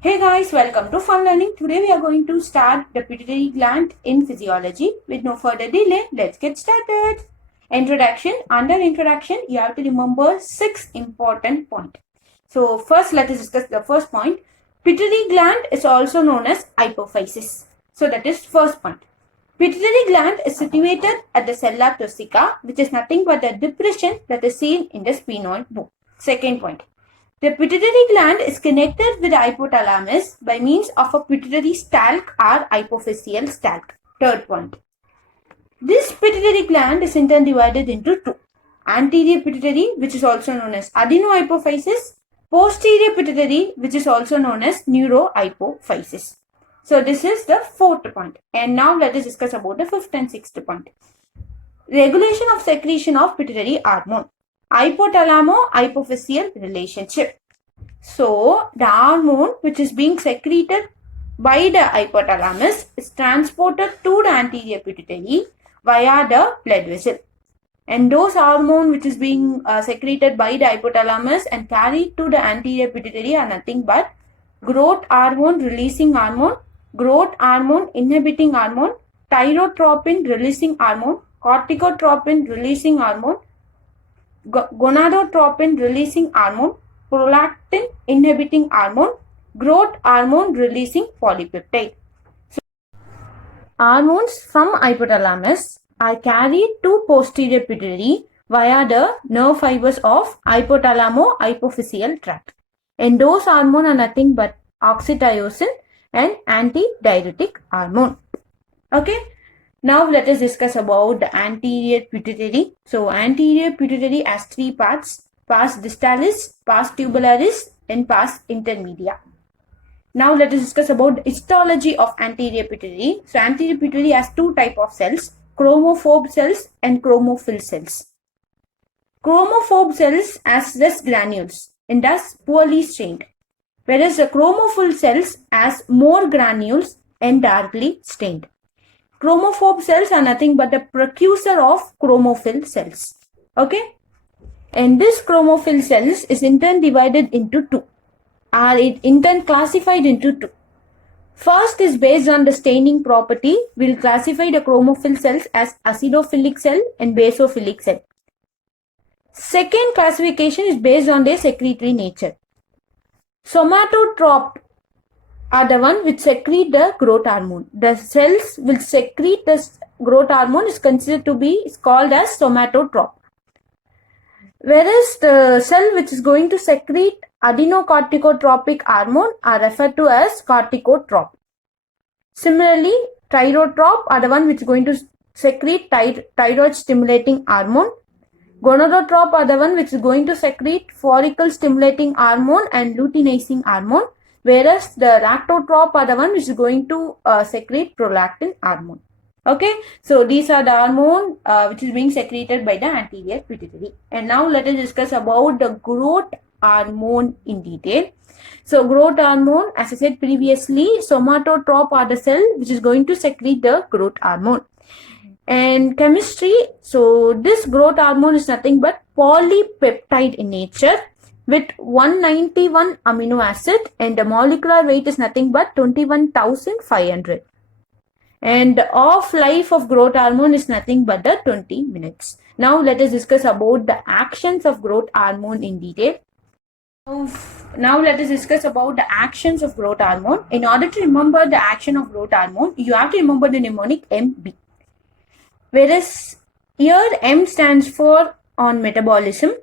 Hey guys, welcome to Fun Learning. Today we are going to start the pituitary gland in physiology. With no further delay, let's get started. Introduction. Under introduction, you have to remember 6 important points. So first, let us discuss the first point. Pituitary gland is also known as hypophysis. So that is first point. Pituitary gland is situated at the sella toxica, which is nothing but a depression that is seen in the sphenoid bone. Second point. The pituitary gland is connected with the hypothalamus by means of a pituitary stalk or hypophyseal stalk. Third point. This pituitary gland is in turn divided into two. Anterior pituitary, which is also known as adenohypophysis. Posterior pituitary, which is also known as neurohypophysis. So this is the fourth point. And now let us discuss about the fifth and sixth point. Regulation of secretion of pituitary hormone. Hypothalamo-hypophyseal relationship. So, the hormone which is being secreted by the hypothalamus is transported to the anterior pituitary via the blood vessel. And those hormone which is being secreted by the hypothalamus and carried to the anterior pituitary are nothing but growth hormone releasing hormone, growth hormone inhibiting hormone, thyrotropin releasing hormone, corticotropin releasing hormone, gonadotropin releasing hormone, prolactin inhibiting hormone, growth hormone releasing polypeptide. So, hormones from hypothalamus are carried to posterior pituitary via the nerve fibers of hypothalamo-hypophyseal tract. And those hormones are nothing but oxytocin and antidiuretic hormone. Okay. Now let us discuss about the anterior pituitary. So anterior pituitary has three parts: pars distalis, pars tubularis and pars intermedia. Now let us discuss about the histology of anterior pituitary. So anterior pituitary has two types of cells: chromophobe cells and chromophil cells. Chromophobe cells has less granules and thus poorly stained, whereas the chromophil cells has more granules and darkly stained. Chromophobe cells are nothing but the precursor of chromophil cells. Okay? And this chromophil cells is in turn divided into two, or it in turn classified into two. First is based on the staining property. We'll classify the chromophil cells as acidophilic cell and basophilic cell. Second classification is based on their secretory nature. Somatotrophs are the one which secrete the growth hormone. The cells which secrete this growth hormone is considered to be called as somatotroph. Whereas the cell which is going to secrete adenocorticotropic hormone are referred to as corticotroph. Similarly, thyrotroph are the one which is going to secrete thyroid stimulating hormone. Gonadotroph are the one which is going to secrete follicle stimulating hormone and luteinizing hormone. Whereas the lactotroph are the one which is going to secrete prolactin hormone. Okay, so these are the hormone which is being secreted by the anterior pituitary. And now let us discuss about the growth hormone in detail. So growth hormone, as I said previously, somatotroph are the cell which is going to secrete the growth hormone. And chemistry, so this growth hormone is nothing but polypeptide in nature, with 191 amino acid, and the molecular weight is nothing but 21,500. And the off-life of growth hormone is nothing but the 20 minutes. Now let us discuss about the actions of growth hormone in detail. Now let us discuss about the actions of growth hormone. In order to remember the action of growth hormone, you have to remember the mnemonic MB. Whereas here M stands for on metabolism,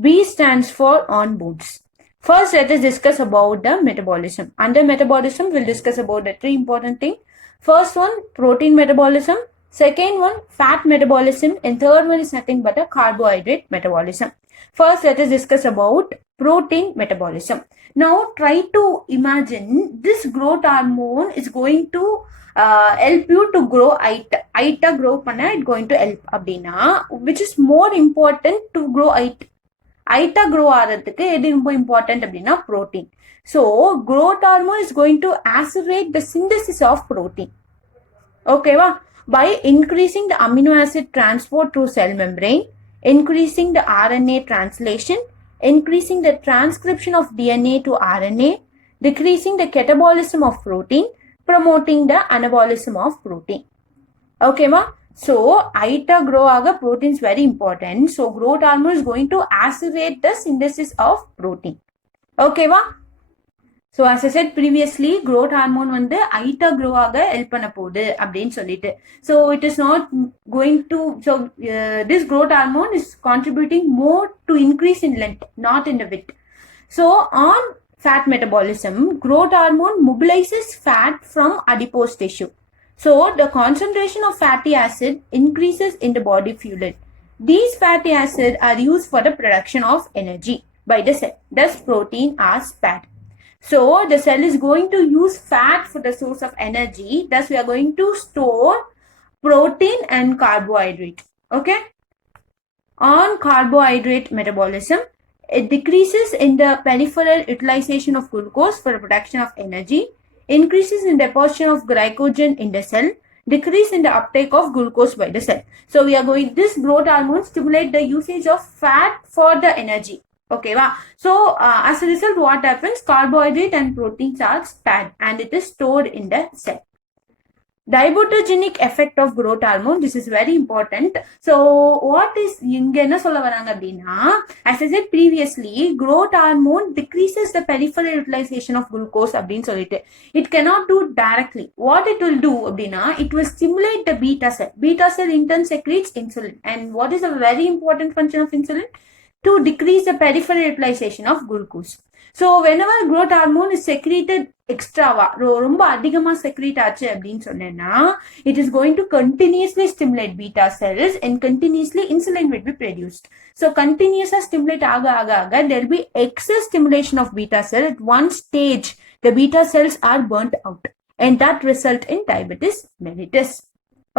B stands for on bones. First, let us discuss about the metabolism. Under metabolism, we'll discuss about the three important things. First one, protein metabolism. Second one, fat metabolism. And third one is nothing but a carbohydrate metabolism. First, let us discuss about protein metabolism. Now, try to imagine this growth hormone is going to help you to grow height. Height grow panna, it's going to help abdina, which is more important to grow height. Height grow ஆகிறதுக்கு எது ரொம்ப important அப்படின்னா protein. So growth hormone is going to accelerate the synthesis of protein. Okay, by increasing the amino acid transport through cell membrane, increasing the RNA translation, increasing the transcription of DNA to RNA, decreasing the catabolism of protein, promoting the anabolism of protein. Okay ma? So height grow aga protein is very important. So growth hormone is going to accelerate the synthesis of protein. Okay ma? So as I said previously, growth hormone வந்து height grow ஆக help பண்ண போகுது அப்படின்னு சொல்லிட்டு. So it is not going to, this growth hormone is contributing more to increase in length, not in the width. So on fat metabolism, growth hormone mobilizes fat from adipose tissue. So the concentration of fatty acid increases in the body fluid. These fatty acids are used for the production of energy by the cell. Thus protein are spared. So the cell is going to use fat for the source of energy. Thus we are going to store protein and carbohydrate. Okay. On carbohydrate metabolism, it decreases in the peripheral utilization of glucose for the production of energy, increases in deposition of glycogen in the cell, decrease in the uptake of glucose by the cell. So we are going, this growth hormone stimulate the usage of fat for the energy. Okay, wow. So as a result, what happens? Carbohydrate and proteins are spared and it is stored in the cell. Dibotogenic effect of growth hormone, this is very important. So what is இங்க என்ன சொல்ல வராங்க அப்படின்னா, as I said previously, growth hormone decreases the peripheral utilization of glucose அப்படின்னு சொல்லிட்டு. It cannot do directly. What it will do அப்படின்னா, it will stimulate the beta cell. Beta cell in turn secretes insulin. And what is a very important function of insulin? To decrease the peripheral utilization of glucose. So whenever growth hormone is secreted extra, ரொம்ப அதிகமா secrete ஆச்சு அப்படின்னு சொன்னேன்னா, it is going to continuously stimulate beta cells and continuously insulin will be produced. So continuously stimulate ஆக there will be excess stimulation of beta cell. At one stage the beta cells are burnt out and that result in diabetes mellitus.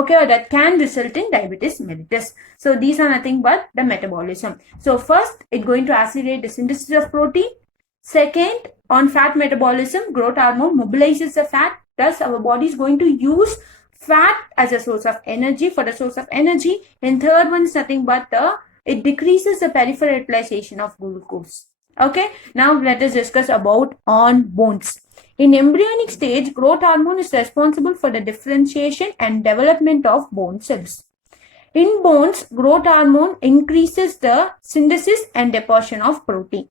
Okay, or that can result in diabetes mellitus. So these are nothing but the metabolism. So first, it's going to accelerate the synthesis of protein. Second, on fat metabolism, growth hormone mobilizes the fat. Thus, our body is going to use fat as a source of energy, for the source of energy. And third one is nothing but it decreases the peripheral utilization of glucose. Okay, now let us discuss about on bones. In embryonic stage, growth hormone is responsible for the differentiation and development of bone cells. In bones, growth hormone increases the synthesis and deposition of protein.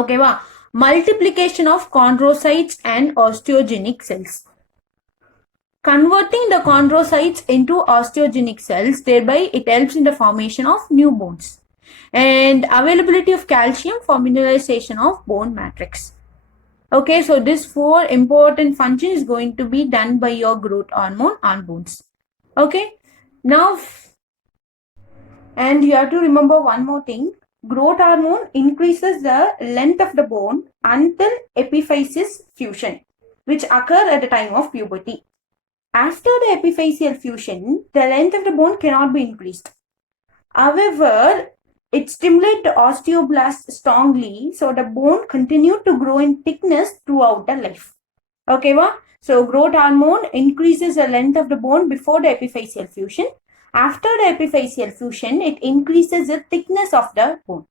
Okay, wow. Multiplication of chondrocytes and osteogenic cells. Converting the chondrocytes into osteogenic cells, thereby it helps in the formation of new bones. And availability of calcium for mineralization of bone matrix. Okay, so this 4 important function is going to be done by your growth hormone on bones. Okay, now, and you have to remember one more thing. Growth hormone increases the length of the bone until epiphysis fusion, which occur at the time of puberty. After the epiphyseal fusion, the length of the bone cannot be increased. However, it stimulates the osteoblast strongly, so the bone continued to grow in thickness throughout the life. Okay, wa? So growth hormone increases the length of the bone before the epiphyseal fusion. After the epiphyseal fusion, it increases the thickness of the bone.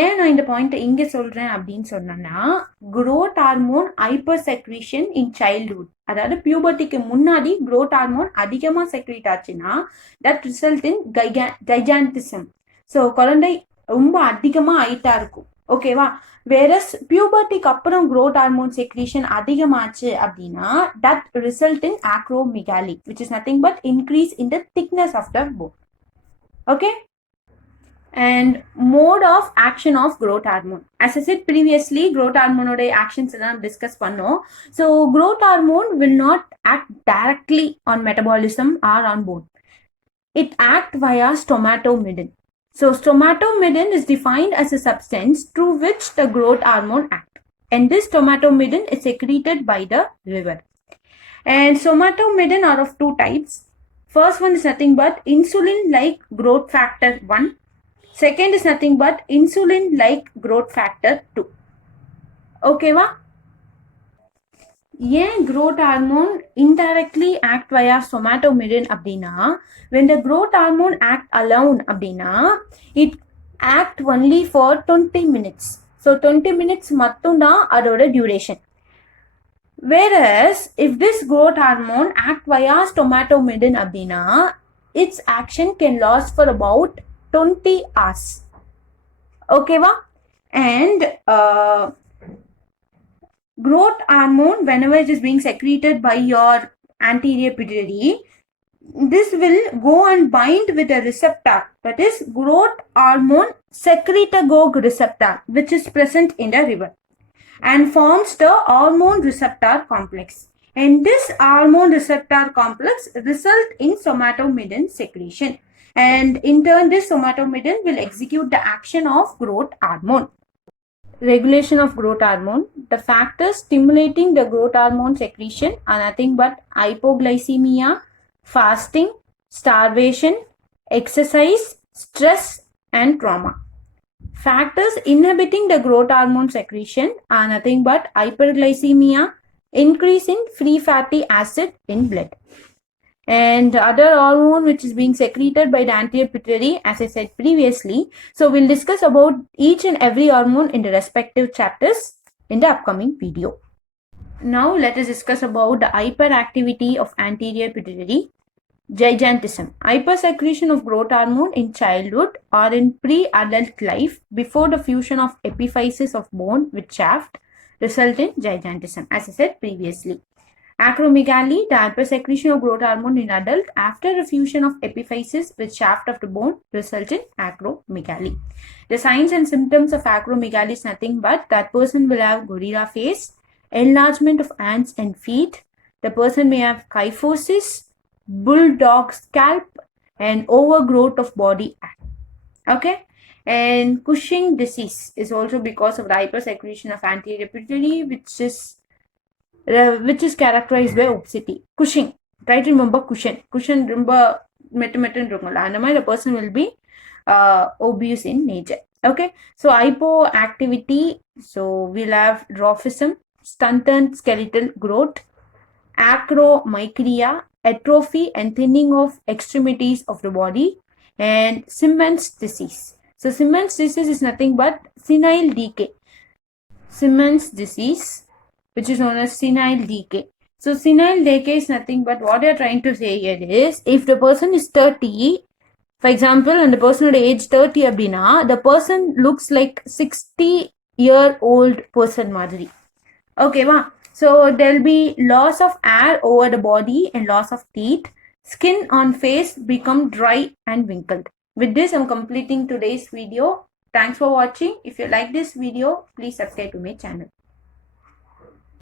ஏன் நான் இந்த point இங்க சொல்றேன் அப்படின்னு சொன்னா, growth hormone hypersecretion in childhood, அதாவது பியூபர்ட்டிக்கு முன்னாடி growth hormone அதிகமா செக்ரீட் ஆச்சுன்னா that result in gigantism. So குழந்தை ரொம்ப அதிகமா ஹைட்டா இருக்கும். ஓகேவா? whereas பியூபர்ட்டிக்கு அப்புறம் growth hormone secretion அதிகமாச்சு அப்படின்னா that result in acromegaly, which is nothing but increase in the thickness of the bone. Okay, and mode of action of growth hormone. As I said previously, growth hormone oda actions எல்லாம் discuss பண்ணோம். So growth hormone will not act directly on metabolism or on bone. It acts via stomatomedan. So stomatomedan is defined as a substance through which the growth hormone acts, and this stomatomedan is secreted by the liver. And stomatomedan are of 2 types. First one is nothing but insulin-like growth factor 1. Second is nothing but insulin-like growth factor 2. Okay, va? ஏன் growth hormone indirectly act via stomatomedan அப்படின்னா, when the growth hormone act alone அப்படின்னா, it act only for 20 minutes. So 20 minutes மட்டும்தான் அதோட duration. Whereas if this growth hormone act via stomatomedin அப்படின்னா its action can last for about 20 hours. Okay va? And growth hormone, whenever it is being secreted by your anterior pituitary, this will go and bind with a receptor, that is growth hormone secretagogue receptor, which is present in the liver and forms the hormone receptor complex. And this hormone receptor complex result in somatomedin secretion. And in turn, this somatomedin will execute the action of growth hormone. Regulation of growth hormone. The factors stimulating the growth hormone secretion are nothing but hypoglycemia, fasting, starvation, exercise, stress, and trauma. Factors inhibiting the growth hormone secretion are nothing but hyperglycemia, increase in free fatty acid in blood. And other hormone which is being secreted by the anterior pituitary, as I said previously. So we'll discuss about each and every hormone in the respective chapters in the upcoming video. Now let us discuss about the hyperactivity of anterior pituitary. Gigantism. Hypersecretion of growth hormone in childhood or in pre-adult life before the fusion of epiphysis of bone with shaft result in gigantism, as I said previously. Acromegaly, the hypersecretion of growth hormone in adult after the fusion of epiphysis with shaft of the bone result in acromegaly. The signs and symptoms of acromegaly is nothing but that person will have gorilla face, enlargement of hands and feet. The person may have kyphosis, bulldog scalp, and overgrowth of body. Okay, and Cushing disease is also because of the hypersecretion of anterior pituitary, which is characterized by obesity. Cushing, try to remember Cushing remember the person will be obese in nature. Okay, so hypoactivity, so we'll have dwarfism, stunted skeletal growth, acromicria, atrophy and thinning of extremities of the body, and Simmons disease. So Simmons disease is nothing but senile decay. Simmons disease, which is known as senile decay. So senile decay is nothing but what they are trying to say here is if the person is 30, for example, and the person at age 30 abina, the person looks like 60-year-old person madri. Okay, ma. So there'll be loss of air over the body and loss of teeth. Skin on face become dry and wrinkled. With this, I'm completing today's video. Thanks for watching. If you like this video, please subscribe to my channel.